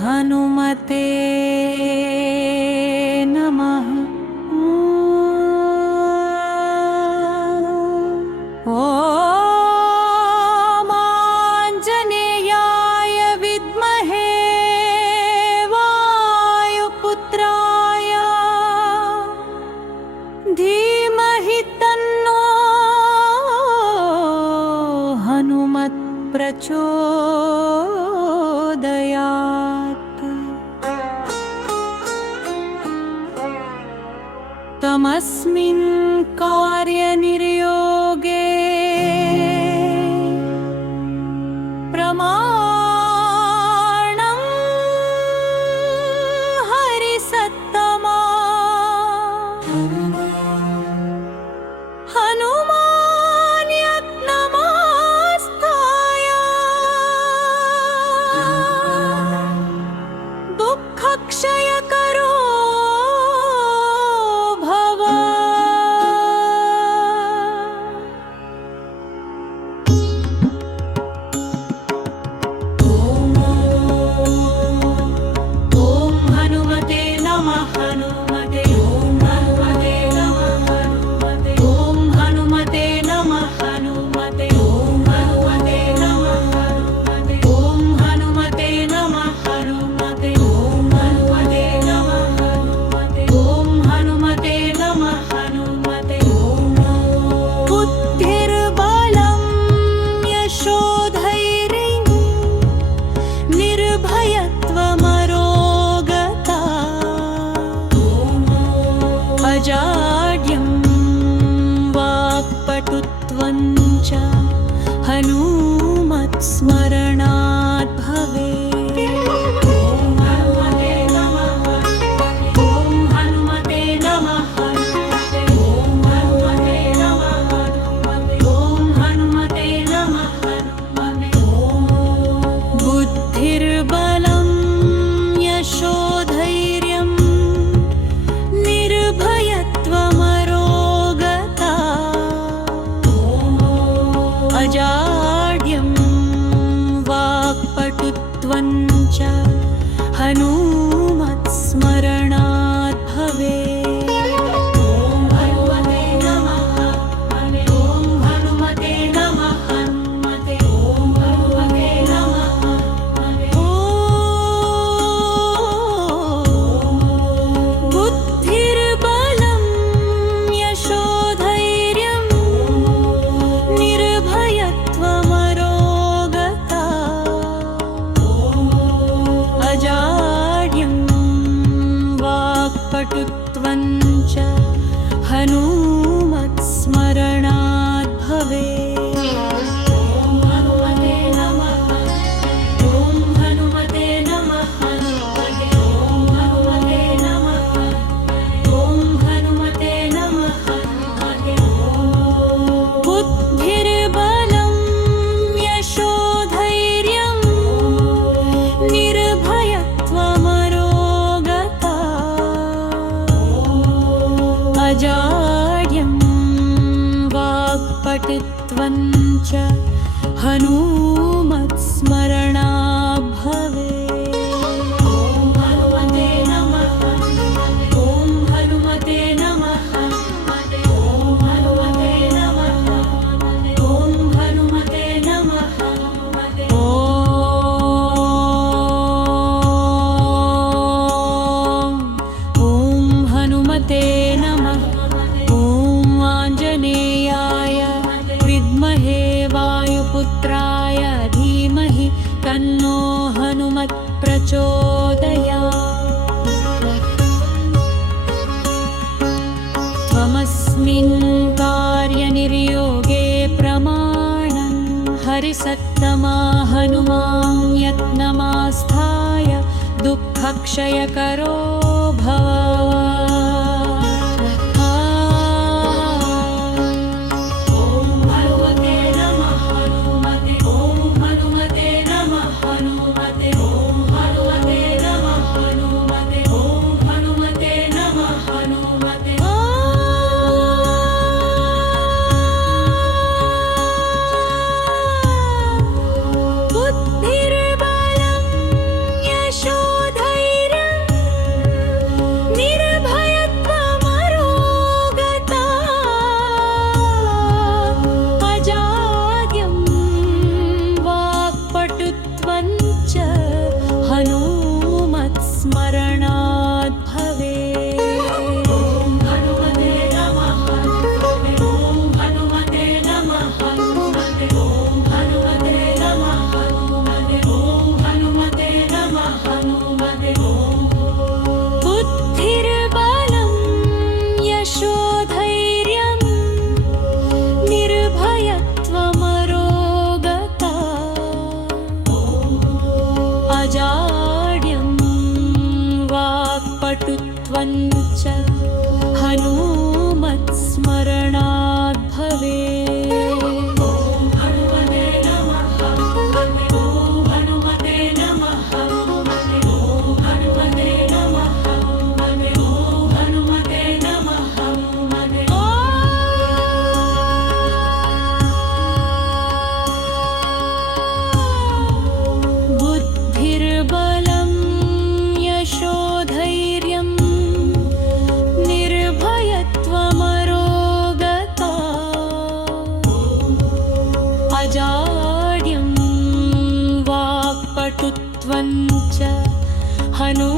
हनुमते नमः। ॐ आञ्जनेयाय विद्महे वायुपुत्राय धीमहि तन्नो हनुमत् प्रचोदयात्। तमस्मिन् कार्यनिर्योगे प्रमाणं हरिसत्तमा। हनुमान् यज्ञमास्थाय दुःखक्षयकरो भव। ॐ हनुमते नमः। हनुमते ॐ हनुमते नमः। हनुमते ॐ हनुमते नमः। हनुमते ॐ हनुमते नमः। हनुमते ॐ हनुमते नमः। हनुमते ॐ हनुमते नमः। हनुमते ॐ हनुमते नमः। हनुमते बुद्धिर्बलं यशोधैर्यं निर्भयत्वमरोगता। अजाड्यं वाक्पटुत्वं च हनुमत्स्मरणात् भवेत्। ॐ हनुमते नमः। ॐ हनुमते नमः। ॐ हनुमते नमः। बुद्धिर्बलं यशोधैर्यं निर्भयत्वमरोगता। अजाड्यं वाक्पटुत्वं च हनुमत्स्मरणात् भवेत्। ॐ हनुमते नमः। ॐ हनुमते नमः। हनुमते ॐ हनुमते नमः। बुद्धिर्बलं यशोधैर्यं निर्भयत्वमरोगता। अजाड्यं वाक्पटुत्वं च हनुमत्स्मरणात् भवेत्। ॐ हनुमते नमः। ॐ हनुमते नमः। हनुमते ॐ हनुमते नमः। ॐ हनुमते नमः। बुद्धिर्बलं यशोधैर्यं निर्भयत्वमरोगता। अजाड्यं वाक्पटुत्वं च हनुमत्स्मरणात् भवेत्। ॐ हनुमते नमः। ॐ हनुमते नमः। ॐ हनुमते नमः। ॐ हनुमते नमः। ॐ हनुमते नमः। ॐ आञ्जनेयाय विद्महे वायुपुत्राय धीमहि तन्नो हनुमत् प्रचोदयात्। त्वमस्मिन् कार्यनिर्योगे प्रमाणं हरिसत्तमा। हनुमान् यज्ञमास्थाय दुःखक्षयकरो भव। ॐ हनुमते नमः। हनुमते ॐ हनुमते नमः। हनुमते ॐ अजाड्यं वाक्पटुत्वं च हनूमत्स्मरणात् भवेत्। बुद्धिर्बलं यशोधैर्यं निर्भयत्वमरोगता अजाड्यं वाक्पटुत्वं च हनू